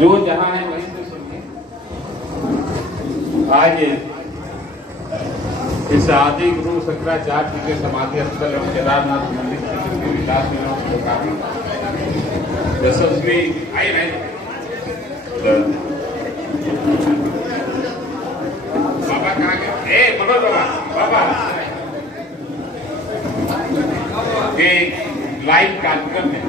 जो जहां है वहीं से सुनिए। आज इस आदि गुरु शंकराचार्य जी के समाधि स्थल और केदारनाथ मंदिर के विकास में काफी यशस्वी आई नहीं। बाबा कहाँ गए? मनोज बाबा के लाइव कार्यक्रम में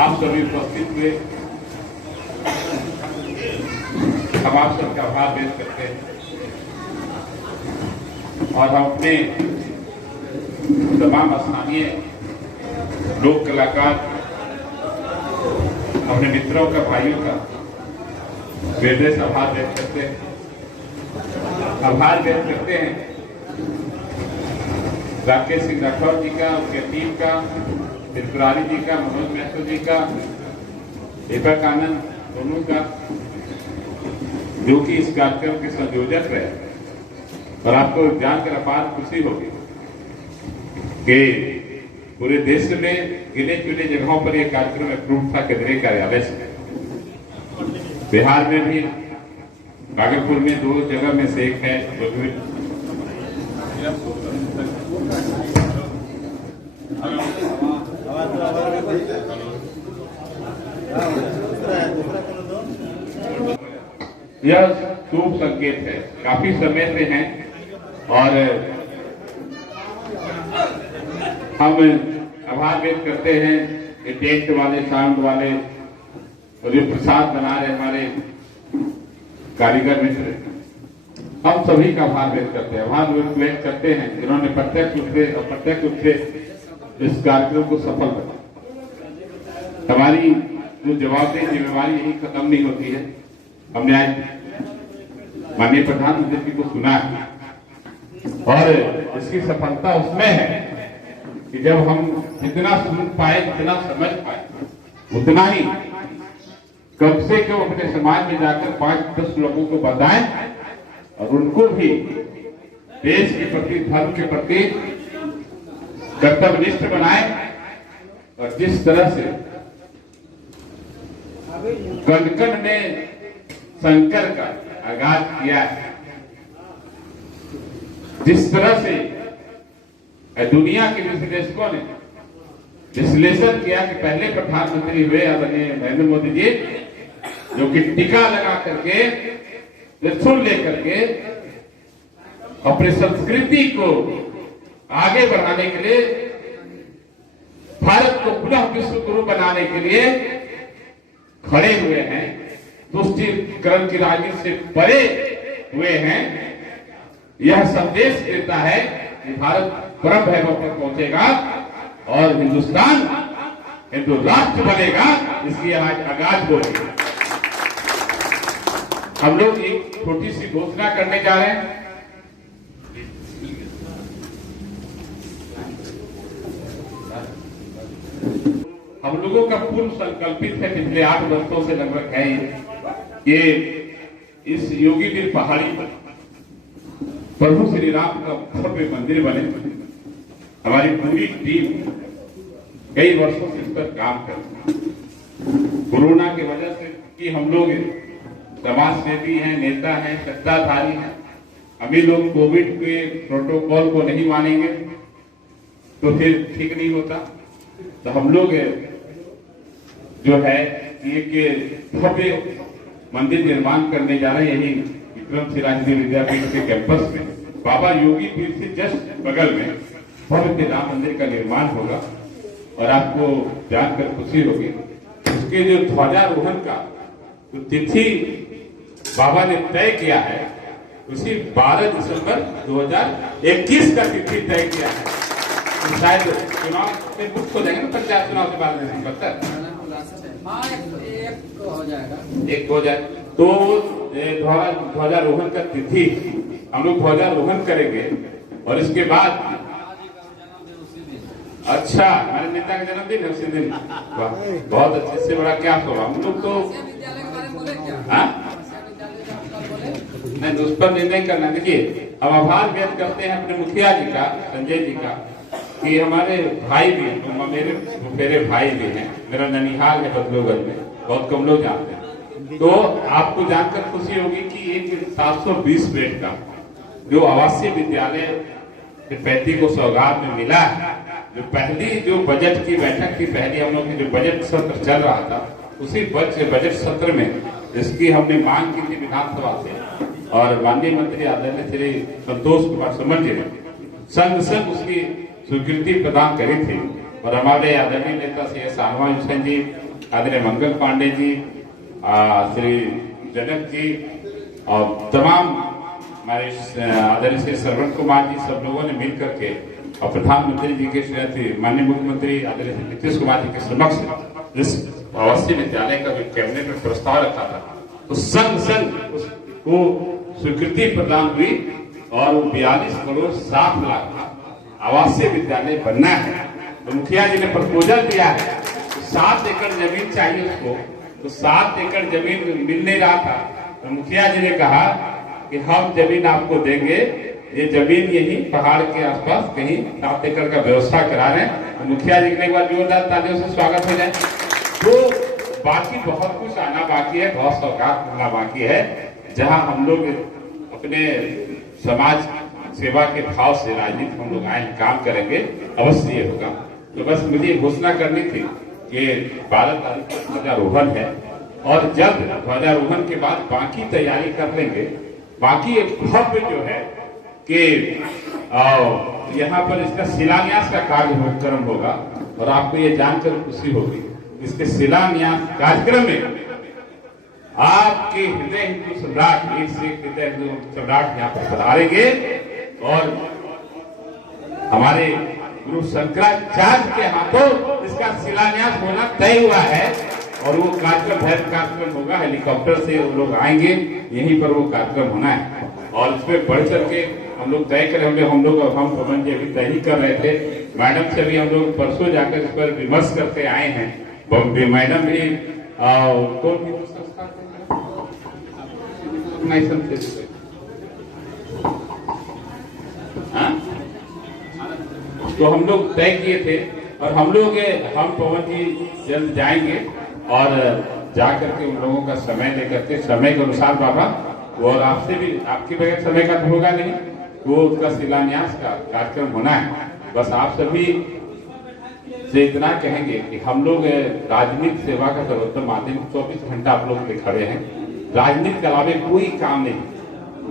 आप सभी उपस्थित हुए, हम आप सबका आभार व्यक्त करते हैं और हम अपने तमाम स्थानीय लोक कलाकार, अपने मित्रों का, भाइयों का हृदय से आभार व्यक्त करते हैं। आभार व्यक्त करते हैं राकेश सिंह राठौर जी का, उनके टीम का, त्रिपुरारी जी का, मनोज महतो जी का, दीपक आनंद दोनों का, जो कि इस कार्यक्रम के संयोजक रहे। और आपको जानकर अपार खुशी होगी कि पूरे देश में गिने चुने जगहों पर यह कार्यक्रम अप्रूव था केंद्रीय कार्यालय से। बिहार में भी भागलपुर में 2 जगह में से एक है। यह शुभ संकेत है, काफी समय से हैं और हम आभार व्यक्त करते हैं कि टेंट वाले, साउंड वाले और जो प्रसाद बना रहे हमारे कारीगर मित्र, हम सभी का आभार व्यक्त करते हैं। आभार व्यक्त करते हैं जिन्होंने प्रत्यक्ष रूप से और अप्रत्यक्ष रूप से इस कार्यक्रम को सफल बनाया। हमारी जो जवाबदेही जिम्मेवारी यही खत्म नहीं होती है। हमने आज माननीय प्रधानमंत्री जी को सुना है और इसकी सफलता उसमें है कि जब हम जितना सुन पाए, जितना समझ पाए, उतना ही कम से कम अपने समाज में जाकर 5-10 लोगों को बताएं और उनको भी देश के प्रति, धर्म के प्रति कर्तव्यनिष्ठ बनाएं। और जिस तरह से कण-कण ने शंकर का आगाज किया है, जिस तरह से दुनिया के विश्लेषकों ने विश्लेषण किया कि पहले प्रधानमंत्री हुए आदरणीय नरेंद्र मोदी जी, जो कि टीका लगा करके, त्रिशूल लेकर के अपनी संस्कृति को आगे बढ़ाने के लिए, भारत को पुनः विश्व गुरु बनाने के लिए खड़े हुए हैं, तुष्टीकरण की राजनीति से परे हुए हैं। यह संदेश देता है कि भारत परम वैभव पर पहुंचेगा और हिंदुस्तान हिंदू राष्ट्र बनेगा। इसकी आज आगाज होगी। हम लोग एक छोटी सी घोषणा करने जा रहे हैं। हम लोगों का पूर्व संकल्पित है, पिछले 8 वर्षों से लगभग है ये इस योगीवीर पहाड़ी पर प्रभु श्री राम का भव्य मंदिर बने। हमारी पूरी टीम कई वर्षों से इस पर काम कर रही है। कोरोना की वजह से कि हम लोग समाज सेवी हैं, नेता हैं, सत्ताधारी हैं, हम ही लोग कोविड के प्रोटोकॉल को नहीं मानेंगे तो फिर ठीक नहीं होता। तो हम लोग जो है एक भव्य मंदिर निर्माण करने जा रहे हैं, यही विक्रम सिराज विद्यापीठ के कैंपस में, बाबा योगी पीठ से जस्ट बगल में भव्य राम मंदिर का निर्माण होगा। और आपको जानकर खुशी होगी, उसके जो ध्वजारोहण का जो तिथि बाबा ने तय किया है, उसी 12 दिसंबर 2021 का तिथि तय किया है। तो शायद चुनाव में बुक हो जाएंगे ना, पंचायत चुनाव के बाद में 72 एक हो जाए तो ध्वजारोहण का तिथि हम लोग ध्वजारोहण करेंगे। और इसके बाद अच्छा, हमारे नेता का जन्मदिन है उसी दिन। बहुत अच्छे, इससे बड़ा क्या होगा। हम लोग तो नहीं, उस पर निर्णय करना। देखिए, हम आभार व्यक्त करते हैं अपने मुखिया जी का, संजय जी का, कि हमारे भाई भी, मेरे भाई भी हैं। मेरा ननिहाल है बदलोगंज में, बहुत कम लोग जानते हैं। तो आपको जानकर खुशी होगी कि एक 720 बेड का जो आवासीय विद्यालय पैती को सौगात में मिला है, जो पहली जो बजट की बैठक की पहली हम लोग की जो बजट सत्र चल रहा था, उसी बजट सत्र में जिसकी हमने मांग की थी विधानसभा से, और माननीय मंत्री आदरणीय श्री संतोष कुमार सुमन जी ने संग उसकी स्वीकृति प्रदान करी थी। और हमारे आदरणीय नेता श्री शाहनवाज हुसैन जी, आदरणीय मंगल पांडे जी, श्री जनक जी और तमाम हमारे आदरणीय श्री श्रवण कुमार जी, सब लोगों ने मिल करके और प्रधानमंत्री जी के श्री माननीय मुख्यमंत्री आदरणीय श्री नीतीश कुमार जी के समक्ष इस आवासीय विद्यालय का भी कैबिनेट में प्रस्ताव रखा था, तो संग उसको स्वीकृति प्रदान हुई और वो 42 करोड़ 60 लाख आवासीय विद्यालय बनना है। तो मुखिया जी ने प्रपोजल दिया है, 7 एकड़ जमीन चाहिए उसको, तो 7 एकड़ जमीन मिल नहीं रहा था, तो मुखिया जी ने कहा कि हम जमीन आपको देंगे, ये जमीन यही पहाड़ के आसपास कहीं 7 एकड़ का व्यवस्था करा रहे हैं। तो मुखिया जी के एक बार जोरदार तालियों से स्वागत हो जाए। तो बाकी बहुत कुछ आना बाकी है, बहुत सौगात करना बाकी है, जहां हम लोग अपने समाज सेवा के भाव से राजनीति हम लोग आए काम करेंगे, अवश्य ये होगा। तो बस मुझे घोषणा करनी थी कि 12 तारीख को ध्वजारोहण है, और जब ध्वजारोहण के बाद बाकी तैयारी कर लेंगे। बाकी एक भव्य जो है कि यहाँ पर इसका शिलान्यास का कार्यक्रम होगा, और आपको ये जानकर खुशी होगी, इसके शिलान्यास कार्यक्रम में आपके हृदय हिंदू सम्राट, एक से एक हृदय हिंदू सम्राट यहाँ पर पधारेंगे, और हमारे गुरु शंकराचार्य के हाथों इसका शिलान्यास होना तय हुआ है। और वो कार्यक्रम होगा, हेलीकॉप्टर से वो लोग आएंगे, यहीं पर वो कार्यक्रम होना है। और इसमें बढ़ चढ़ के हम लोग तय करें होंगे, हम पवन जी अभी तय ही कर रहे थे, मैडम से भी हम लोग परसों जाकर इस पर विमर्श करके आए हैं। मैडम भी कौन भी तो हम लोग तय किए थे, और हम पवन जी जल्द जाएंगे और जाकर के उन लोगों का समय लेकर के समय के अनुसार बाबा, और आपसे भी आपके बगैर समय का तो होगा नहीं, वो उसका शिलान्यास का कार्यक्रम होना है। बस आप सभी से इतना कहेंगे कि हम लोग राजनीतिक सेवा का सर्वोत्तम माध्यम, 24 घंटा आप लोग खड़े हैं, राजनीति के अलावा कोई काम नहीं।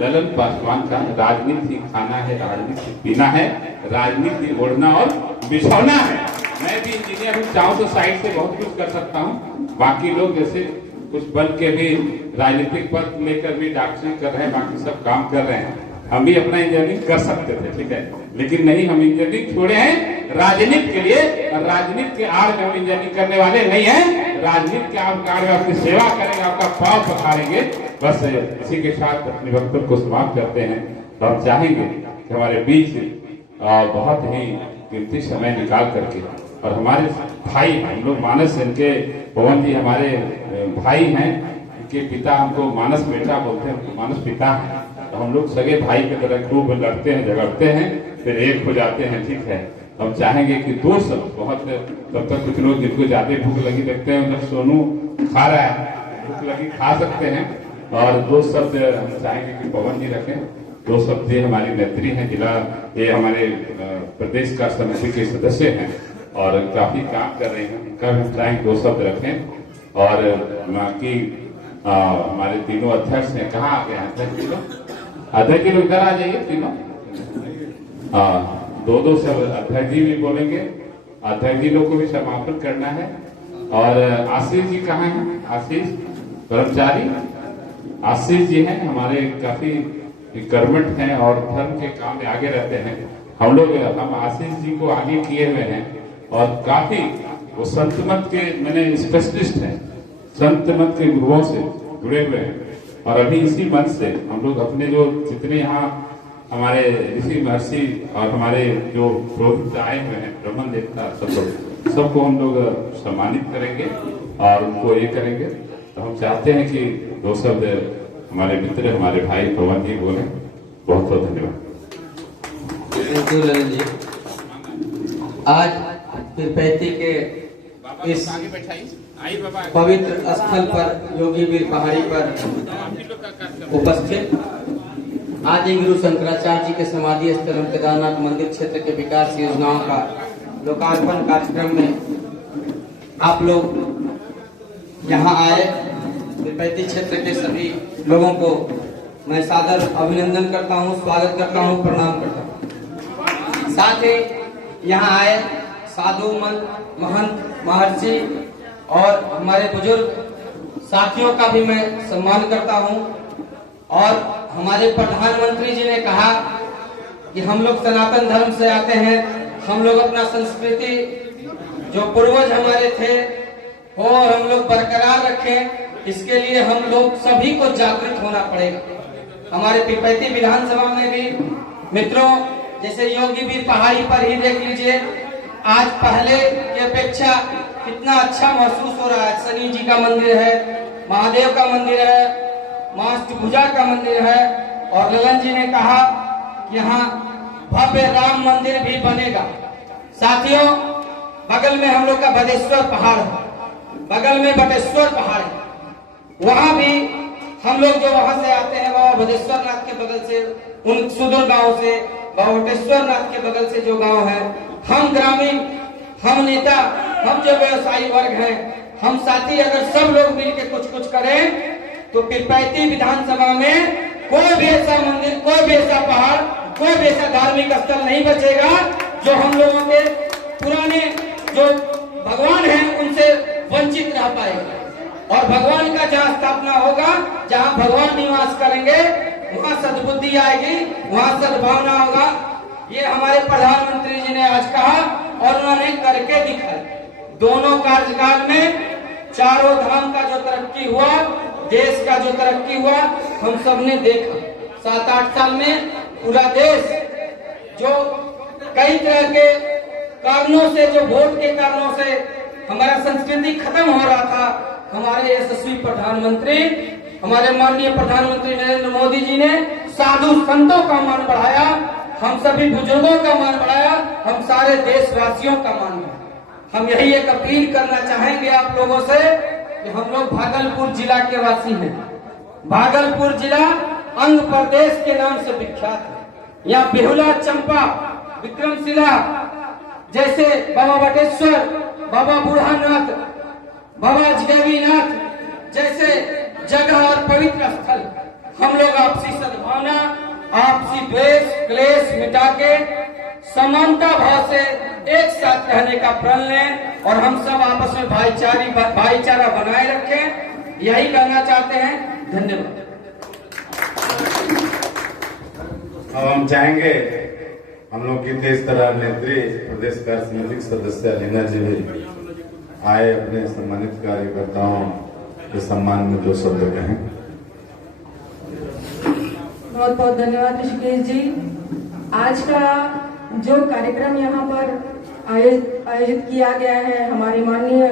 ललन पासवान का राजनीति खाना है, राजनीति पीना है, राजनीति ओढ़ना और बिछौना है। मैं भी इंजीनियर हूँ, चाहूँ तो साइड से बहुत कुछ कर सकता हूँ। बाकी लोग जैसे कुछ बन के भी राजनीतिक पद लेकर भी डॉक्टरी कर रहे हैं, बाकी सब काम कर रहे हैं। हम भी अपना इंजीनियरिंग कर सकते थे, ठीक है, लेकिन नहीं, हम इंजीनियरिंग छोड़े हैं राजनीति के लिए, और राजनीति के आड़ में हम इंजीनियरिंग करने वाले नहीं हैं। राजनीति के आड़ में आपकी सेवा करेंगे, आपका पांव पखारेंगे। बस इसी के साथ अपने वक्तव्य को समाप्त करते हैं। तो हम चाहेंगे कि हमारे बीच बहुत ही कीमती समय निकाल करके, और हमारे भाई, हम लोग मानस, इनके पवन जी हमारे भाई हैं, इनके पिता हमको मानस बेटा बोलते हैं, मानस पिता है। तो हम लोग सगे भाई की तरह खूब लड़ते हैं, झगड़ते हैं, फिर एक हो जाते हैं, ठीक है। हम चाहेंगे कि दो सब बहुत, तब तक कुछ लोग जिनको ज्यादा भूख लगी देखते हैं, उधर सोनू खा रहा है, भूख लगी खा सकते हैं। और 2 शब्द हम चाहेंगे कि पवन जी रखें, 2 शब्द। ये हमारी नेत्री हैं जिला, ये हमारे प्रदेश का समिति के सदस्य हैं और काफी काम कर रहे हैं, उनका भी चाहेंगे 2 शब्द रखें। और बाकी हमारे तीनों अध्यक्ष हैं, कहाँ आ गए अध्यक्ष जी लोग? अध्यक्ष जी लोग इधर आ जाइए तीनों। 2 शब्द अध्यक्ष जी भी बोलेंगे, अध्यक्ष जी लोग को भी समापन करना है। और आशीष जी कहाँ हैं? आशीष कर्मचारी आशीष जी हैं, हमारे काफी कर्मठ हैं और धर्म के काम में आगे रहते हैं। हम आशीष जी को आगे किए हुए हैं, और काफी वो संत मत के मैंने स्पेशलिस्ट हैं, संत मत के गुरुओं से जुड़े हुए हैं। और अभी इसी मंच से हम लोग अपने जो जितने यहाँ हमारे ऋषि महर्षि और हमारे जो पुरोहित आए हुए हैं, ब्राह्मण देवता, सबको हम लोग सम्मानित करेंगे और उनको ये करेंगे। तो हम चाहते हैं कि 2 शब्द हमारे मित्र, हमारे भाई पवन जी बोले। बहुत बहुत धन्यवाद। ललन जी, आज पीरपैती के इस पवित्र स्थल पर योगीवीर पहाड़ी पर उपस्थित आदि गुरु शंकराचार्य जी के समाधि स्थल और केदारनाथ मंदिर क्षेत्र के विकास योजनाओं का लोकार्पण कार्यक्रम में आप लोग यहाँ आए। विपैती क्षेत्र के सभी लोगों को मैं सादर अभिनंदन करता हूँ, स्वागत करता हूँ, प्रणाम करता हूँ। साथ ही यहाँ आए साधु महंत महर्षि और हमारे बुजुर्ग साथियों का भी मैं सम्मान करता हूँ। और हमारे प्रधानमंत्री जी ने कहा कि हम लोग सनातन धर्म से आते हैं, हम लोग अपना संस्कृति जो पूर्वज हमारे थे वो हम लोग बरकरार रखें, इसके लिए हम लोग सभी को जागृत होना पड़ेगा। हमारे पिपैती विधानसभा में भी मित्रों जैसे योगीवीर पहाड़ी पर ही देख लीजिए, आज पहले की अपेक्षा कितना अच्छा महसूस हो रहा है। शनि जी का मंदिर है, महादेव का मंदिर है, मां अष्टभुजा का मंदिर है और ललन जी ने कहा कि यहाँ भव्य राम मंदिर भी बनेगा। साथियों बगल में हम लोग का बटेश्वर पहाड़ है, बगल में बटेश्वर पहाड़ है, वहां भी हम लोग जो वहां से आते हैं बाबा बटेश्वर नाथ के बगल से, उन सुदूर गांव से, बाबा बटेश्वर नाथ के बगल से जो गांव है, हम ग्रामीण, हम नेता, हम जो व्यवसायी वर्ग हैं, हम साथी अगर सब लोग मिलकर कुछ कुछ करें तो पिपैती विधानसभा में कोई भी ऐसा मंदिर, कोई भी ऐसा पहाड़, कोई भी ऐसा धार्मिक स्थल नहीं बचेगा जो हम लोगों के पुराने जो भगवान हैं उनसे वंचित रह पाएगा। और भगवान का जहाँ स्थापना होगा, जहाँ भगवान निवास करेंगे, वहाँ सद्बुद्धि आएगी, वहाँ सद्भावना होगा। ये हमारे प्रधानमंत्री जी ने आज कहा और उन्होंने करके दिखाया। दोनों कार्यकाल में चारों धाम का जो तरक्की हुआ, देश का जो तरक्की हुआ, हम सब ने देखा। 7-8 साल में पूरा देश जो कई तरह के कारणों से, जो वोट के कारणों से हमारा संस्कृति खत्म हो रहा था, हमारे यशस्वी प्रधानमंत्री, हमारे माननीय प्रधानमंत्री नरेंद्र मोदी जी ने साधु संतों का मान बढ़ाया, हम सभी बुजुर्गों का मान बढ़ाया, हम सारे देशवासियों का मान बढ़ाया। हम यही एक अपील करना चाहेंगे आप लोगों से कि हम लोग भागलपुर जिला के वासी हैं। भागलपुर जिला अंग प्रदेश के नाम से विख्यात है। यहाँ बेहुला, चंपा, विक्रमशिला जैसे बाबा बटेश्वर, बाबा बूढ़ानाथ, बाबा जगैवीनाथ जैसे जगह और पवित्र स्थल, हम लोग आपसी सद्भावना, आपसी द्वेष क्लेश मिटा के समानता भाव से एक साथ रहने का प्रण लें और हम सब आपस में भाईचारा बनाए रखें, यही कहना चाहते हैं। धन्यवाद। अब हम चाहेंगे हम लोग की तेज तरार नेत्री प्रदेश कार्य समिति सदस्य लीना जी भी आए, अपने सम्मानित कार्यकर्ताओं के सम्मान में 2 शब्द कहें। बहुत बहुत धन्यवाद ऋषिकेश जी। आज का जो कार्यक्रम यहाँ पर आयोजित किया गया है, हमारे माननीय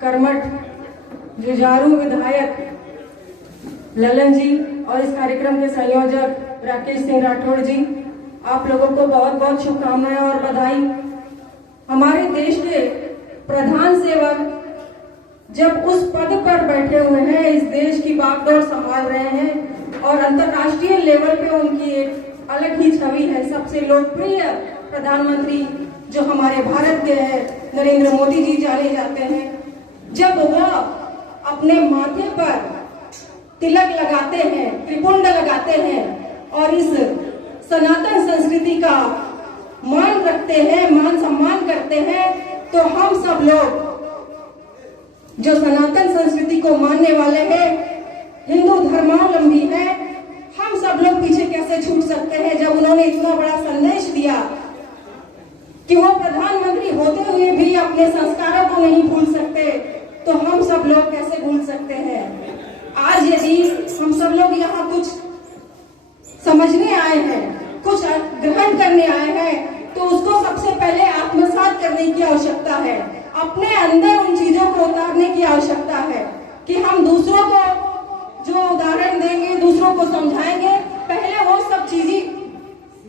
कर्मठ जुझारू विधायक ललन जी और इस कार्यक्रम के संयोजक राकेश सिंह राठौड़ जी, आप लोगों को बहुत बहुत शुभकामनाएं और बधाई। हमारे देश के प्रधान सेवक जब उस पद पर बैठे हुए हैं, इस देश की बागडोर संभाल रहे हैं और अंतर्राष्ट्रीय लेवल पे उनकी एक अलग ही छवि है। सबसे लोकप्रिय प्रधानमंत्री जो हमारे भारत के हैं, नरेंद्र मोदी जी जाने जाते हैं। जब वह अपने माथे पर तिलक लगाते हैं, त्रिपुंड लगाते हैं और इस सनातन संस्कृति का मान रखते हैं, मान सम्मान करते हैं, तो हम सब लोग जो सनातन संस्कृति को मानने वाले हैं, हिंदू धर्मावलंबी हैं, हम सब लोग पीछे कैसे छूट सकते हैं जब उन्होंने इतना बड़ा संदेश दिया कि वो प्रधानमंत्री होते हुए भी अपने संस्कारों को नहीं भूल सकते, तो हम सब लोग कैसे भूल सकते हैं। आज यदि हम सब लोग यहाँ कुछ समझने आए हैं, कुछ ग्रहण करने आए हैं, तो उसको सबसे पहले आत्मसात करने की आवश्यकता है, अपने अंदर उन चीजों को उतारने की आवश्यकता है कि हम दूसरों को जो उदाहरण देंगे, दूसरों को समझाएंगे, पहले वो सब चीजें,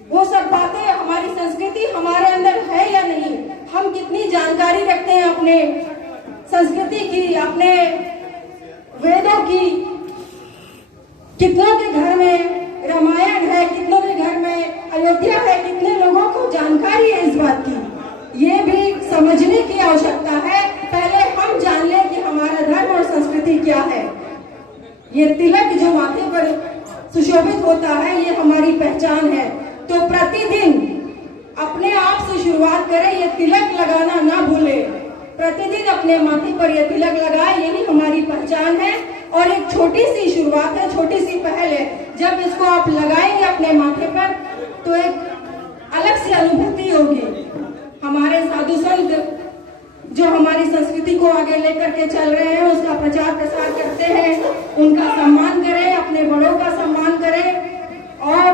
वो सब बातें, हमारी संस्कृति हमारे अंदर है या नहीं, हम कितनी जानकारी रखते हैं अपने संस्कृति की, अपने वेदों की, कितनों के घर में रामायण है, कितनों के घर में अयोध्या है, कितने लोगों को जानकारी है इस बात की। ये भी समझने की आवश्यकता है। पहले हम जान लें कि हमारा धर्म और संस्कृति क्या है। ये तिलक जो माथे पर सुशोभित होता है, ये हमारी पहचान है। तो प्रतिदिन अपने आप से शुरुआत करें, ये तिलक लगाना ना भूले। प्रतिदिन अपने माथे पर ये तिलक लगाए, यही हमारी पहचान है। और एक छोटी सी शुरुआत है, छोटी सी पहल है। जब इसको आप लगाएंगे अपने माथे पर तो एक अलग सी अनुभूति होगी। हमारे साधु संत जो हमारी संस्कृति को आगे लेकर के चल रहे हैं, उसका प्रचार प्रसार करते हैं, उनका सम्मान करें, अपने बड़ों का सम्मान करें। और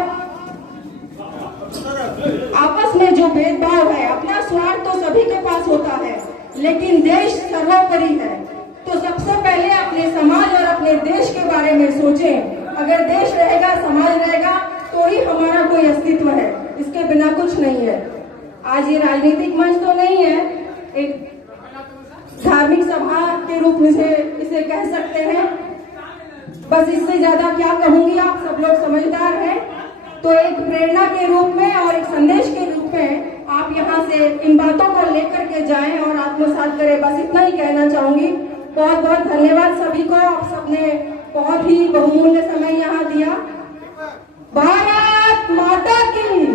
आपस में जो भेदभाव है, अपना स्वार्थ तो सभी के पास होता है, लेकिन देश सर्वोपरि है। तो सबसे पहले अपने समाज और अपने देश के बारे में सोचें। अगर देश रहेगा, समाज रहेगा, तो ही हमारा कोई अस्तित्व है, इसके बिना कुछ नहीं है। आज ये राजनीतिक मंच तो नहीं है, एक धार्मिक सभा के रूप में इसे कह सकते हैं। बस इससे ज्यादा क्या कहूंगी, आप सब लोग समझदार हैं। तो एक प्रेरणा के रूप में और एक संदेश के रूप में आप यहाँ से इन बातों को लेकर के जाएं और आत्मसात करें। बस इतना ही कहना चाहूंगी। बहुत बहुत धन्यवाद सभी को, आप सबने बहुत ही बहुमूल्य समय यहाँ दिया। भारत माता की